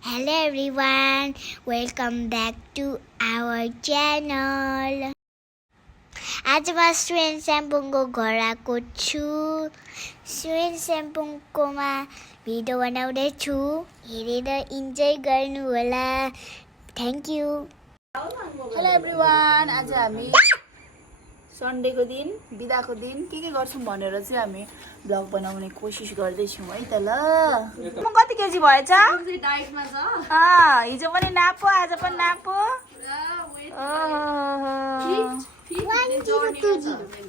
Hello everyone, welcome back to our channel. आज म सुन सेम्पुङको घर आएको छु। सुन सेम्पुङकोमा भिडियो बनाउँदैछु, हेरेर इन्जोय गर्नु होला। Thank you. हेलो एभ्रिवान, आज हामी सन्डेको दिन बिदाको दिन के गर्छौँ भनेर चाहिँ हामी भ्लग बनाउने कोसिस गर्दैछौँ है त। ल म कति केजी भएछ? हिजो पनि नापो, आज पनि नापो।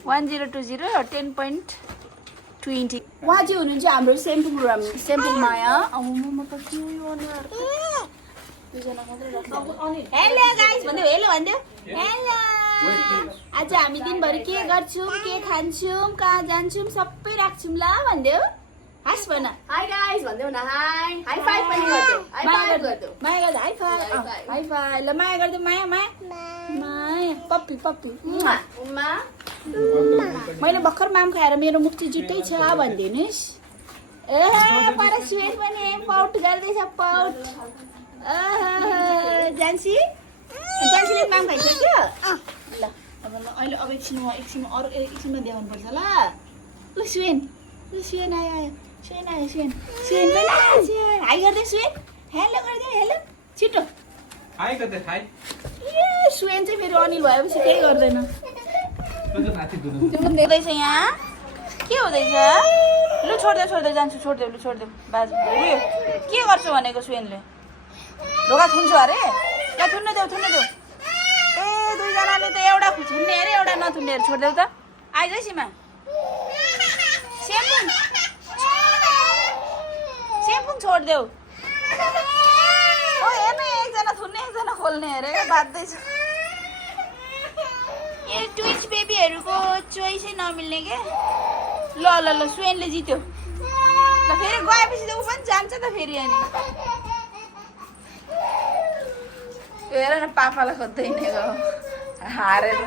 1020 10.20। उहाँ चाहिँ हुनुहुन्छ हाम्रो सेम्पुङ माया। हेलो गाइस भन्दै हेलो भन्दै हेलो। आज हामी दिनभरि के गर्छौँ, के खान्छौँ, कहाँ जान्छौँ सबै राख्छौँ ल भन्देऊ। हास भन हाई गाइस भन्देऊ न। हाई हाई फाइभ पनि गर्देऊ। High five गर्देऊ। माया गर्दा हाई फाइभ। हाई फाइभ ल माया गर्देऊ। माया माया माया पप्पी पप्पी उम्मा उम्मा। मैले भर्खर माम खाएर मेरो मुख चाहिँ जुटै छ भनिदिनुहोस्। ए पर सुवेन पनि पाउट गर्दैछ पाउट। जान्सी जान्सीले माम खाइसक्यो। ल अब अहिले अब एकछिनमा देखाउनुपर्छ ल। ल सुवेन आयो आयो। सुवेन आयो सुवेन पनि आयो। सुवेन हाई गर्दै सुवेन हेलो गर्दै हेलो छिटो हाई गर्दै हाई। ए सुवेन चाहिँ फेरि अनिल भएपछि केही गर्दैन। हुँदैछ यहाँ के हुँदैछ? लु छोड्दै जान्छु। छोडिदेऊ लु छोडिदेऊ। बाजु के गर्छु भनेको सुवेनले? ढोका थुन्छु अरे। ल थुन्नु देऊ। ए दुईजनाले त एउटा थुन्ने अरे एउटा नथुन्ने अरे। छोडिदेऊ त। आइज है सीमा। सेम्पुङ छोडिदेऊ। ओ हेर्नु एकजना थुन्ने एकजना खोल्ने अरे बाध्दैछ। ए ट्विन्स बेबीहरूको चोइसै नमिल्ने के। ल सुवेनले जित्यो। ल फेरि गएपछि त ऊ पनि जान्छ त फेरि। अनि हेर न पापालाई खोज्दै हिँडेको हारेर।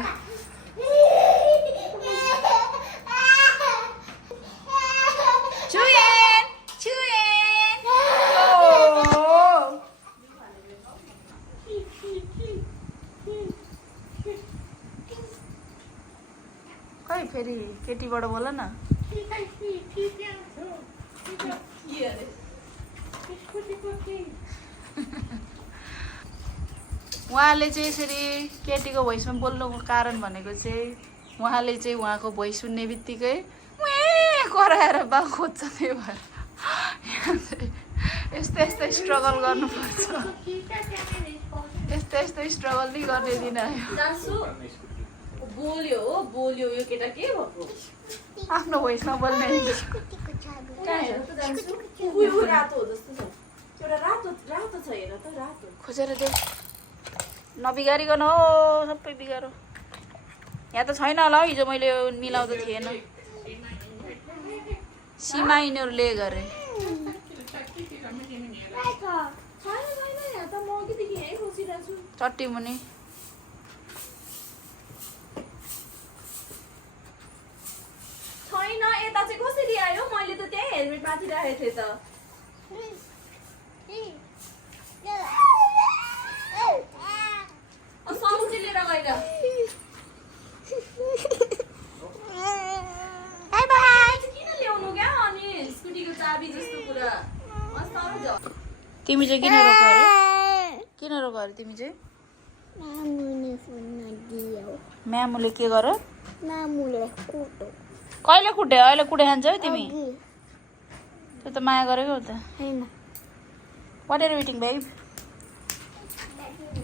खै फेरि केटीबाट बोल न। उहाँले चाहिँ यसरी केटीको भोइसमा बोल्नुको कारण भनेको चाहिँ उहाँले चाहिँ उहाँको भोइस सुन्ने बित्तिकै कराएर बा खोज्छ। त्यही भएर यस्तै स्ट्रगल गर्नुपर्छ। यस्तै स्ट्रगल नै गर्ने दिन आयो। बोल्यो यो केटा के भएको? आफ्नो भोइसमा बोल्ने। रातो हो जस्तो छ। एउटा रातो छ हेर त। रातो खोजेर देऊ। नबिगारिकन हो सबै बिगारो। यहाँ त छैन होला हौ। हिजो मैले मिलाउँदा थिएन। सीमा यिनीहरूले गरे। चट्टी मुनि छैन। यता चाहिँ कसरी आयो? मैले त त्यही हेलमेट माथि राखेको थिएँ त। सब्जी लिएर गएर किन ल्याउनु क्या? अनि स्कुटीको चाबी जस्तो कुरा। तिमी चाहिँ किन रोक्यो अरे? तिमी चाहिँ? म्यामुले के गर? कहिले कुटे? अहिले कुटे खान्छ है तिमी? त्यो त माया गरेको हो त। What are you eating, babe?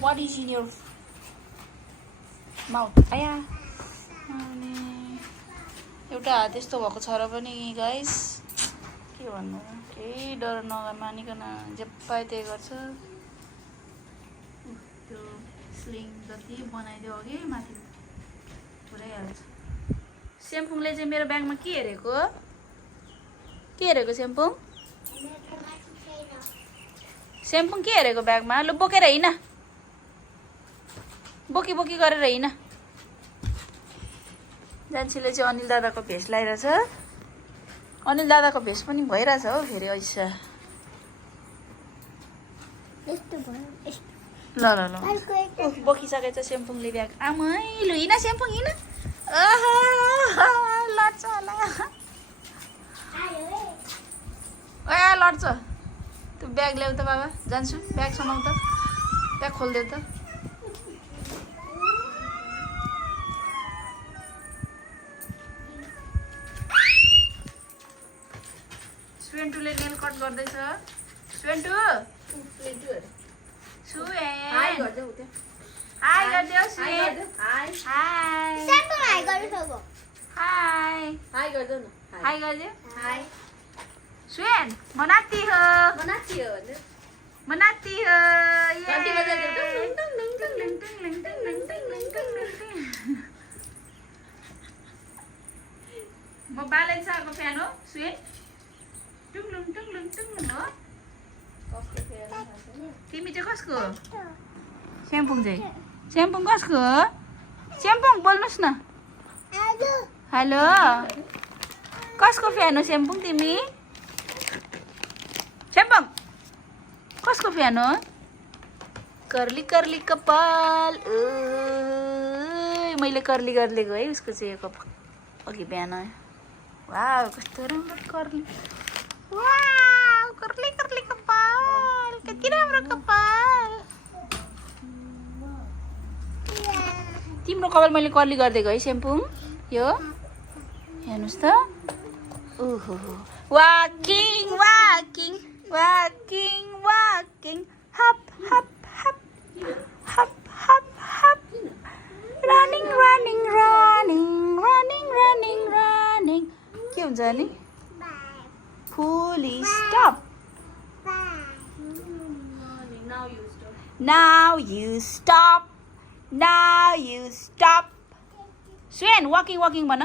What is in your mouth? आया अनि एउटा हात यस्तो भएको छ र पनि गाइस के भन्नु। केही डर नमानिकन जे पाए त्यही गर्छ। त्यो स्लिङ जति बनाइदियो अघि माथि पुऱ्याइहाल्छ। सेम्पुङले चाहिँ मेरो ब्यागमा के हेरेको सेम्पुङ? सेम्पुङ के हेरेको ब्यागमा? लु बोकेर हिँड। बोकी गरेर हिँड। जान्छीले चाहिँ अनिल दादाको भेष लगाइरहेछ। अनिल दादाको भेष पनि भइरहेछ हो फेरि। ऐसा यस्तो भयो ल ल ल अर्को एक ओह बोकिसकेछ सेम्पुङले ब्याग आमै लु हिँड सेम्पुङ हिँड लड्छ होला आयो ए लड्छ त्यो ब्याग ल्याऊ त बाबा जान्छु ब्याग समाउ त ब्याग खोलिदेऊ त स्वेन्टुले नेल कट गर्दैछ स्वेन्टु हाई गरिदेऊ स्वेन हाई सेम्पल हाई गर्नु सक्यो हाई हाई गर्देऊ न हाई गरिदेऊ हाई स्वेन म नाति हो मनाची हो भन्नु म नाति हो घन्टी बजाइदेऊ त म बालेन्साको फ्यान हो स्वेन टुङलुङ टुङलुङ टुङलुङ हो कस्तो फेरि तिमी चाहिँ कसको हो सेम्पुङ चाहिँ सेम्पुङ कसको हो सेम्पुङ बोल्नुहोस् न आजु हेलो कसको फ्यान हो सेम्पुङ तिमी सेम्पुङ कसको फ्यान हो कर्ली कर्ली कपाल मैले कर्ली गरिदिएको है उसको चाहिँ यो कपाल अघि बिहान वाउ कस्तो राम्रो कर्ली वाउ कर्ली कर्ली कपाल कति राम्रो कपाल तिम्रो कपाल मैले कर्ली गरिदिएको है सेम्पुङ यो हेर्नुहोस् त ओहो वाकिङ वाकिङ वाकिङ वाकिङ हप हप हप हप हप हप running running running running running running के हुन्छ नि full stop Now you stop. Now you stop. Swen, walking, walking भन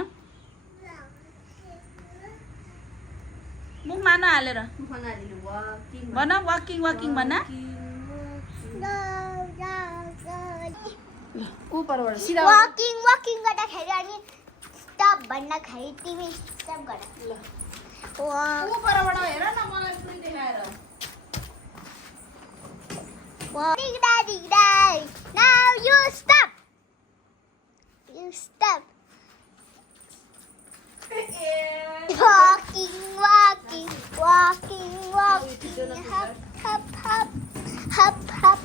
मुखमा नहालेर मनालीले वाकिङ भन वाकिङ वाकिङ भन उपरबाट सिधा वाकिङ वाकिङ गर्दाखेरि अनि स्टप भन्दाखेरि तिमी स्टप गर ल उपरबाट हेर न मलाई पुरै देखाएर Dig daddy day. Now you stop. You stop. Walking, walking, walking, walking. Hop, hop, hop, hop, hop.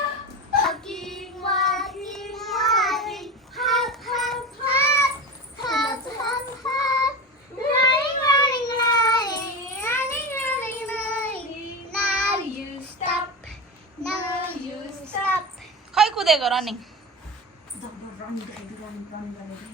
Walking, walking, walking. Hop, hop, hop, hop, hop, hop. Running, running, running, running, running, running. Now you stop. Now you stop. खै कुदेको running Running, running, running.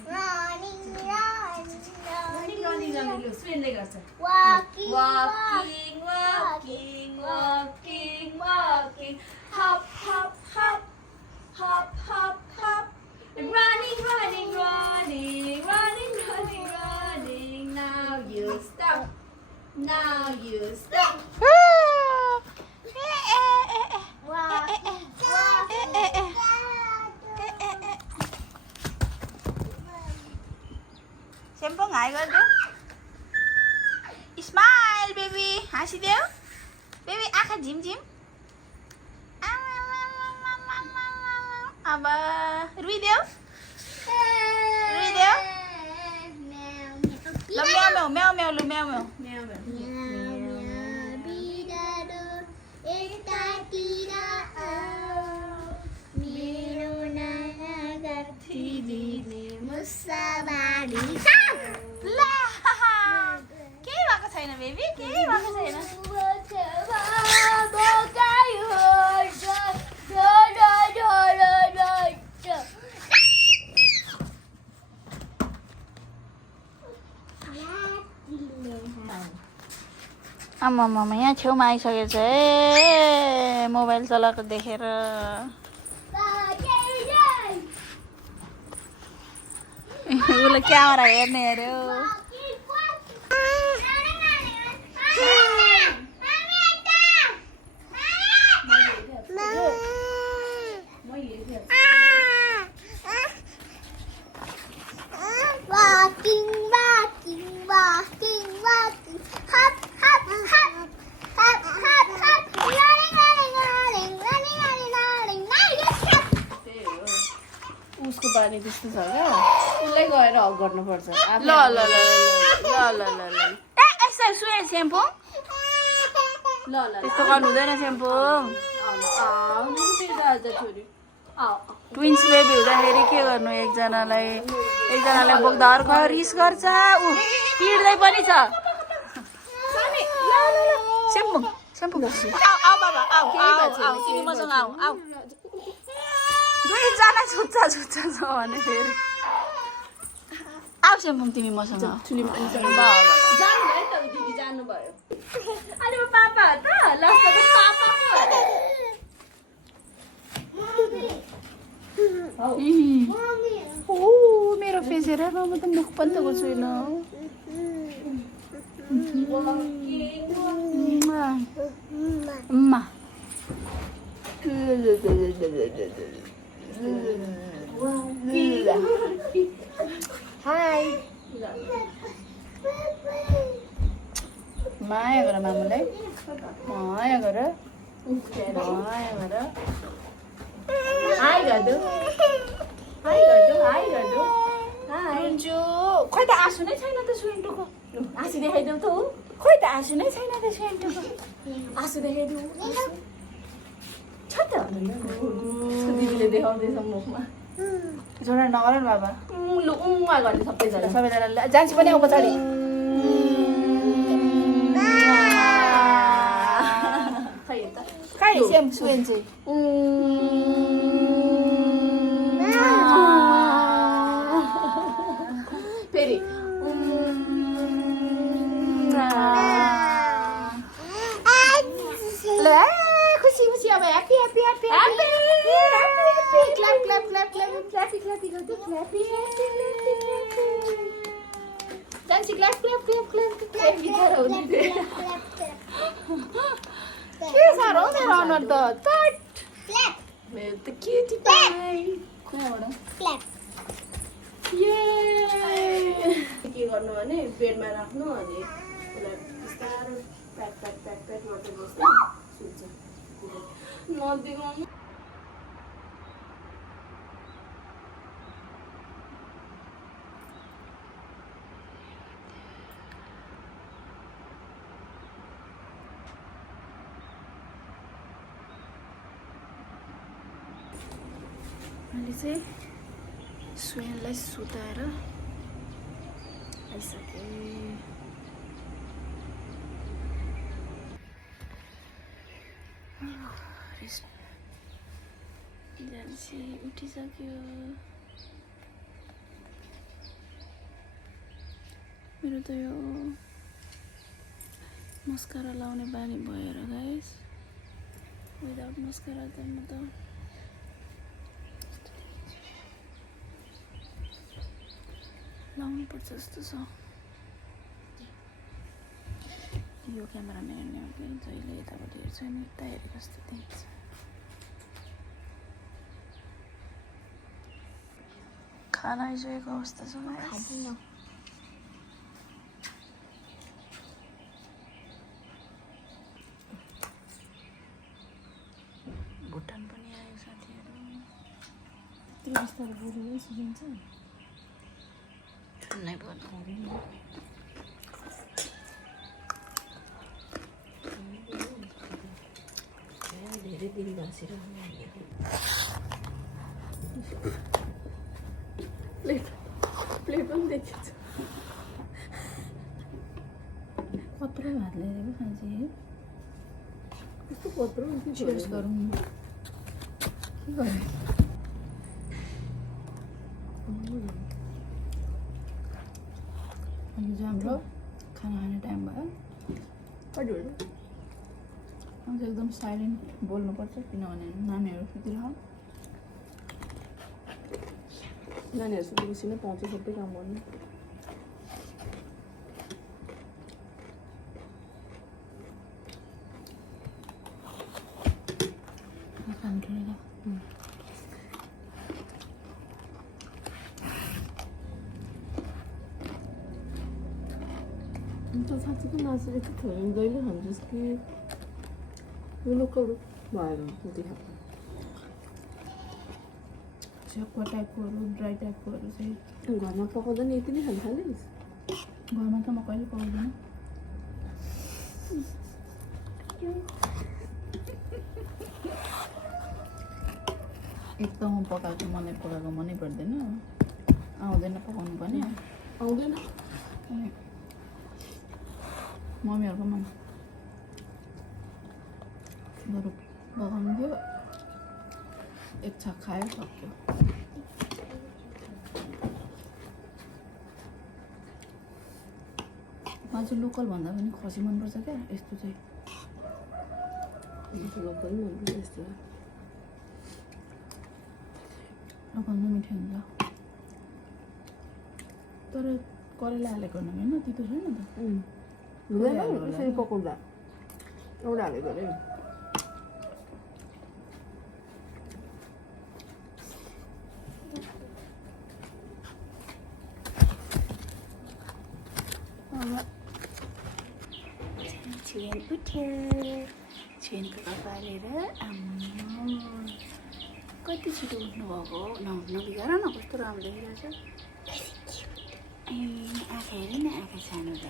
स्वेनले गर्छ Walking, walking walking walking walking hop hop hop hop hop hop running running running running running running now you stop now you stop walking, सेम्पुङ hi गरिदेऊ smile baby हाँसिदेऊ baby आँखा झिमझिम अब रुइदेऊ रुइदेऊ ल म्याउ म्याउ म्याउ म्याउ लु म्याउ म्याउ ला केही भएको छैन बेबी केही भएको छैन आमामा यहाँ छेउमा आइसकेछ है मोबाइल चलाएको देखेर उसले क्यामेरा हेर्ने अरे Walking, walking, walking, walking. Hop, hop, hop, hop, पानी त्यस्तो छ क्या उसलाई गएर हक गर्नुपर्छ ल ल ल ल ल ल ल ए यसो सुए सेम्पो ल ल त्यस्तो गर्नु हुँदैन सेम्पो छोरी ट्विन्स बेबी हुँदाखेरि के गर्नु एकजनालाई बोक्दा अर्को रिस गर्छ ऊ पिट्दै पनि छ सेम्पो सेम्पो आऊ बाबा आऊ तिमी मसँग आऊ आऊ दुईजना छुच्चा छ भने फेरि आऊ सेम्पो तिमी मसँग जानुभयो त दिदी जानुभयो अनि म पापा त लास्ट त पापा ओ मेरो फेस हेर न म त मुख पनि त छुइनँ अम्मा हाई माया गर मामुलाई माया गर high गर्दु high गर्दु high गर्दु high Runju खोइ त आँसु नै छैन त सुइन्टुको आँसु देखाइदेऊ त खोइ त आँसु नै छैन त सुइन्टुको आँसु देखाइदेऊ छ त दिदीले देखाउँदैछ मुखमा जोडा नगर न बाबा लु उम्मा गर्ने सबैजना सबैजनाले जान्छु पनि आऊ पछाडि खै त खै सेम सुएन चाहिँ फेरि ल खुसी खुसी अब happy happy happy happy clap clap clap clap क्ल्यापी क्ल्यापी गर्दै क्ल्यापी जान्छु clap clap clap clap clap बिचरा हुँदै के साह्रो हो मेरो अनुहार त तट मेरो त क्युटी पाई कहाँबाट ये के गर्नु भने बेडमा राख्नु अनि उसलाई बिस्तारो प्याक प्याक प्याक प्याक गर्दै बस्नु सुत्छ नदेखाउनु मैले चाहिँ सुएनलाई सुताएर आइसकेँ जान्सी उठिसक्यो मेरो त यो मस्कारा लाउने बानी भएर गाइस विदाउट मस्कारा त म त लाउनु पर्छ जस्तो छ यो क्यामेराम्यानले हो कि जहिले यतापट्टि हेर्छ नि यता हेरेको जस्तो देखिन्छ खाना आइसकेको अवस्था छ भुटान पनि आयो साथीहरू त्यो बिस्तारै बोल्नु सिकिन्छ नै पर्नु धेरै दिन बसेर प्लेट पनि देखिन्छ कत्रो भात ल्याइदिएको साँच्ची कस्तो पत्रो चियर्स गरौँ के गर्नु अनि चाहिँ हाम्रो खाना खाने टाइम भयो अन्त एकदम साइलेन्ट बोल्नुपर्छ किनभने नानीहरू सुतिरह नानीहरू सुतेपछि नै पाउँछ सबै काम गर्नु पानी ठेलेर अन्त साँच्चीको मासु यति छोयो जहिले खान्छस् कि यो लोकल भएर त्यति खाएको च्याक्वा टाइपकोहरू ड्राई टाइपकोहरू चाहिँ घरमा पकाउँदा नि यति नै खान थालिस् घरमा त म कहिले पाउँदैन एक त म पकाएको मनै पर्दैन आउँदैन पकाउनु पनि आउँदैन मम्मीहरूको मन बरु पकाउनु थियो एक छाक खायो सक्यो मलाई चाहिँ लोकल भन्दा पनि खसी मनपर्छ क्या यस्तो चाहिँ लोकल मनपर्छ यस्तो लोकल नै मिठो हुन्छ तर करेला हालेको होइन तितो छैन त हुँदैन यसरी पकाउँदा एउटा हालेको अरे छुन उठ्यो छुनको कपालेर आम्मा कति छिटो उठ्नुभएको नबिगार न कस्तो राम्रो देखिरहेछ ए आँखा हेर न आँखा छानो त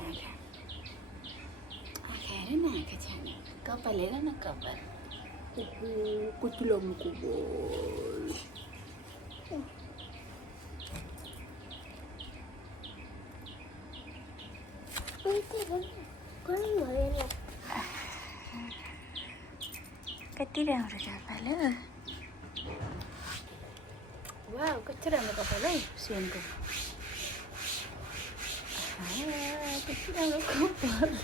आँखा हेर न आँखा छानो कपाल हेर न कपाल कति लम्बुको बोल कति राम्रो कपाल हो वा कति राम्रो कपाल हौ सुनको कति राम्रो कपाल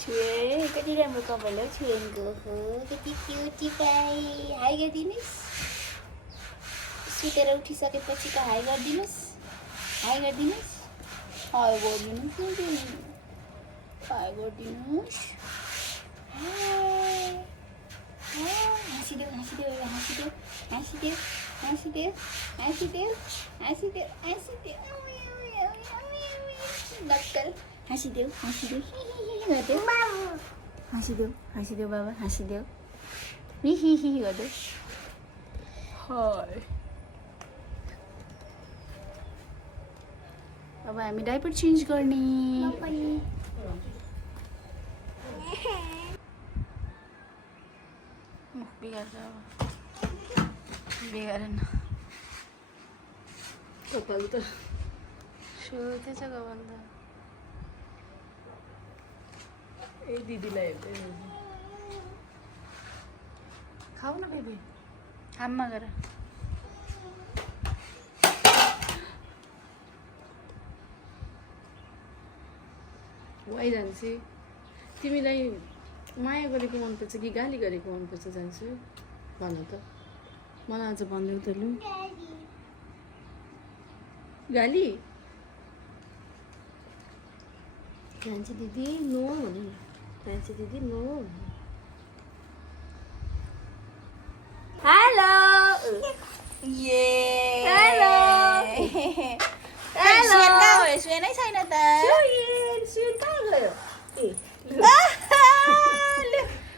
छुए कति राम्रो कपाल हो छुनको कति क्युटी पाइ हाई गरिदिनुहोस् सुतेर उठिसकेपछि त हाई गरिदिनुहोस् हाई गरिदिनुहोस् हाई गरिदिनुहोस् हाई गरिदिनुहोस् हाँसिदेऊ हाँसिदेऊ हाँसिदेऊ हाँसिदेऊ हाँसिदेऊ हाँसिदेऊ हाँसिदेऊ हाँसिदेऊ डक्टर हाँसिदेऊ हाँसिदेऊ गर्देऊ हाँसिदेऊ हाँसिदेऊ बाबा हाँसिदेऊ हि गर्देऊ हाय अब हामी डाइपर चेन्ज गर्ने बिगारेन कपाल त सुतेछ कपाल त ए दिदीलाई हेर्दै खाऊ न बेबी हाममा गर जान्छु तिमीलाई माया गरेको मनपर्छ कि गाली गरेको मनपर्छ जान्छु भन त मलाई आज भनिदेऊ त लु गाली जान्छु दिदी नो भन्नु जान्छु दिदी नो हेलो ये हेलो हेलो सुनै छैन त सुन कहाँ गयो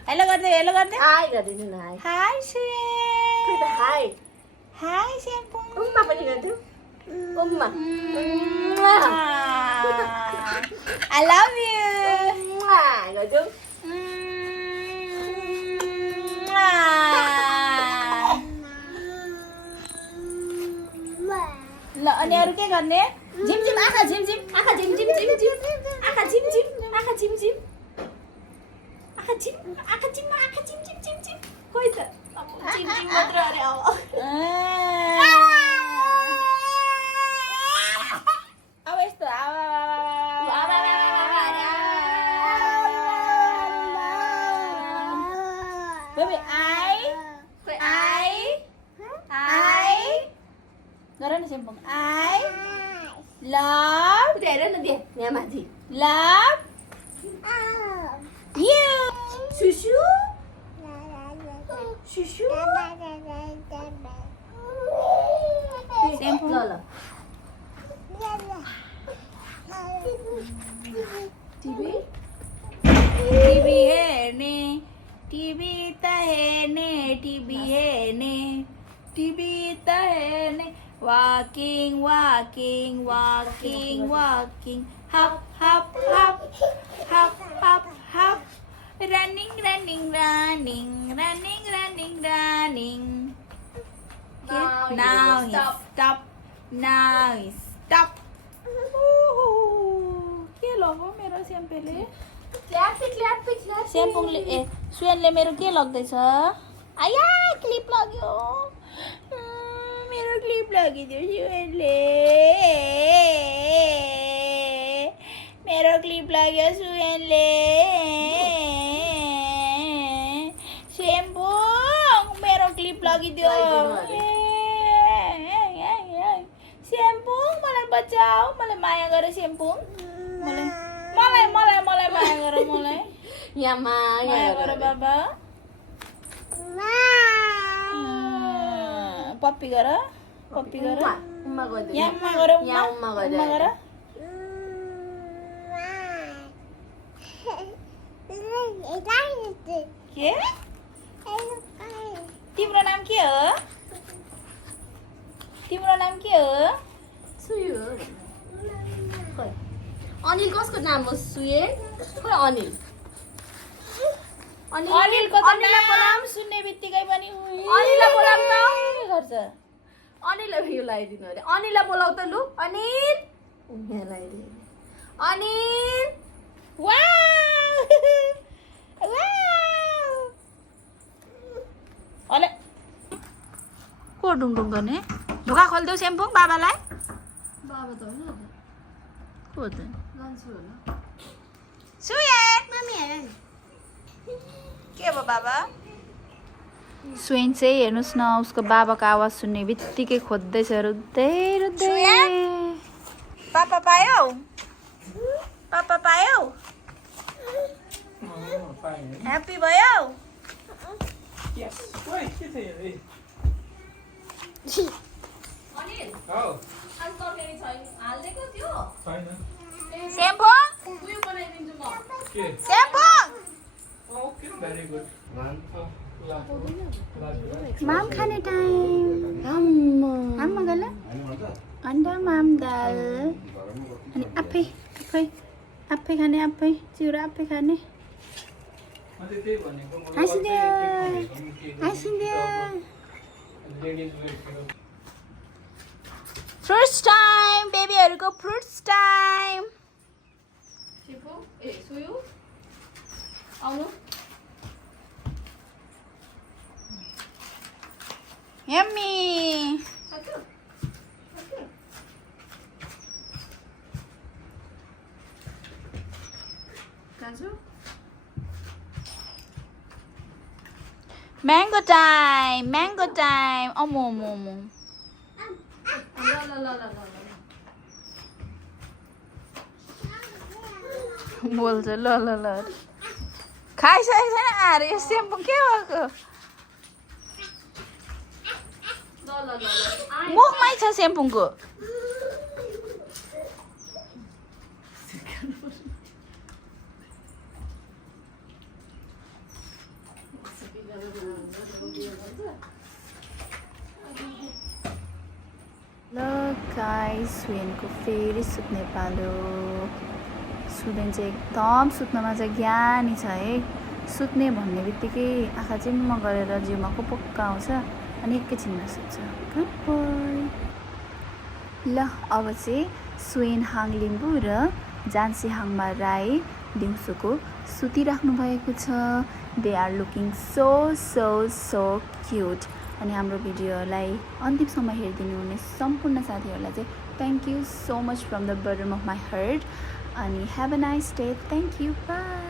हेलो गर्दै हेलो गर्दै हाई गरिदिनु न हाई हाई सुन हाई हाई सुन उम्मा पनि गर्छु उम्मा I love you गर्छु ल अनि अरू के गर्ने झिमझिम आँखा झिमझिम आँखा झिमझिम झिमझिम आँखा झिमझिम आँखा झिमझिम आँखा झिम आँखा झिम आँखा झिमझिम झिमझिम खोइ त झिमझिम मात्र अरे अब यस्तो बेबी आई गर न सेम्पङ आई लभ हेर न दे यहाँ माथि लभ यु सुसु सुसु सेम्पङ ल ल टिभी हेर्ने टिभी त हेर्ने टिभी हेर्ने टिभी त हेर्ने walking walking walking walking hop hop hop hop hop hop running running running running running running Now he stop. Now he stop. के लग्यो मेरो स्याम्पूले स्याम्पूले ए सुयनले मेरो के लग्दैछ आया क्लिप लग्यो मेरो क्लिप लगिदियो सुयनले मेरो क्लिप लाग्यो सुयनले स्याम्पू मेरो क्लिप लगिदियो स्याम्पू मलाई बचाऊ मलाई माया गर स्याम्पू मलाई मलाई मलाई माया गर मलाई यहाँ माया गर बाबा पप्पी गर पप्पी गर उम्मा गर्दै यहाँ उम्मा गर यहाँ उम्मा गर्दै उम्मा गर के तिम्रो नाम के हो तिम्रो नाम के हो सुयु खोइ अनिल कसको नाम हो सुयन खोइ अनिल अनिलको त नाम सुन्ने बित्तिकै पनि अनिललाई बोलाऊ त गर्छ अनिललाई यो लगाइदिनु अरे अनिललाई बोलाऊ त लु अनिल यहाँ लगाइदिनु अनिल वाउ वाउ अले को डुङडुङ गर्ने ढोका खोलिदेऊ स्याम्पू बाबालाई बाबा त होइन को त लान्छु होला सुयन मम्मी हेर के भयो बाबा सुयन चाहिँ हेर्नुहोस् न उसको बाबाको आवाज सुन्ने बित्तिकै खोज्दैछ रुँदै रुँदै पापा पायौ पापा पायौ ह्याप्पी भयो अनिल आज तरकारी छैन हाल्दिएको थियो स्याम्पू उयो बनाइदिन्छु म स्याम्पू Very good. माम खाने टाइम आम्मा गल अन्डा माम दाल अनि आफै आफै आफै खाने आफै चिउरा आफै खाने हाँसिदियो हाँसिदियो फ्रुट्स टाइम बेबीहरूको फ्रुट्स टाइम सिपु ए सुयु आउनु यम्मी सक्यो सक्यो खान्छु म्याङ्गो टाइम अमो अमो अमो ल ल ल ल ल बोल्छ ल ल ल खाइसकेको छैन आएर यो स्याम्पू के भएको ल ल ल मुखमै छ स्याम्पूको ल गाइस सुयनको फेरि सुत्ने पालो सुदेन चाहिँ एकदम सुत्नमा चाहिँ ज्ञानी छ है सुत्ने भन्ने बित्तिकै आँखा चिम्म गरेर जिउमा कोपक्क आउँछ अनि एकैछिनमा सुत्छ गुड बोय ल अब चाहिँ सुयन हाङ लिम्बू र जान्सी हाङमा राई दिउँसोको सुतिराख्नु भएको छ they are looking so so so cute अनि हाम्रो भिडियोलाई अन्तिमसम्म हेरिदिनु हुने सम्पूर्ण साथीहरूलाई चाहिँ thank you so much from the bottom of my heart अनि have a nice day thank you by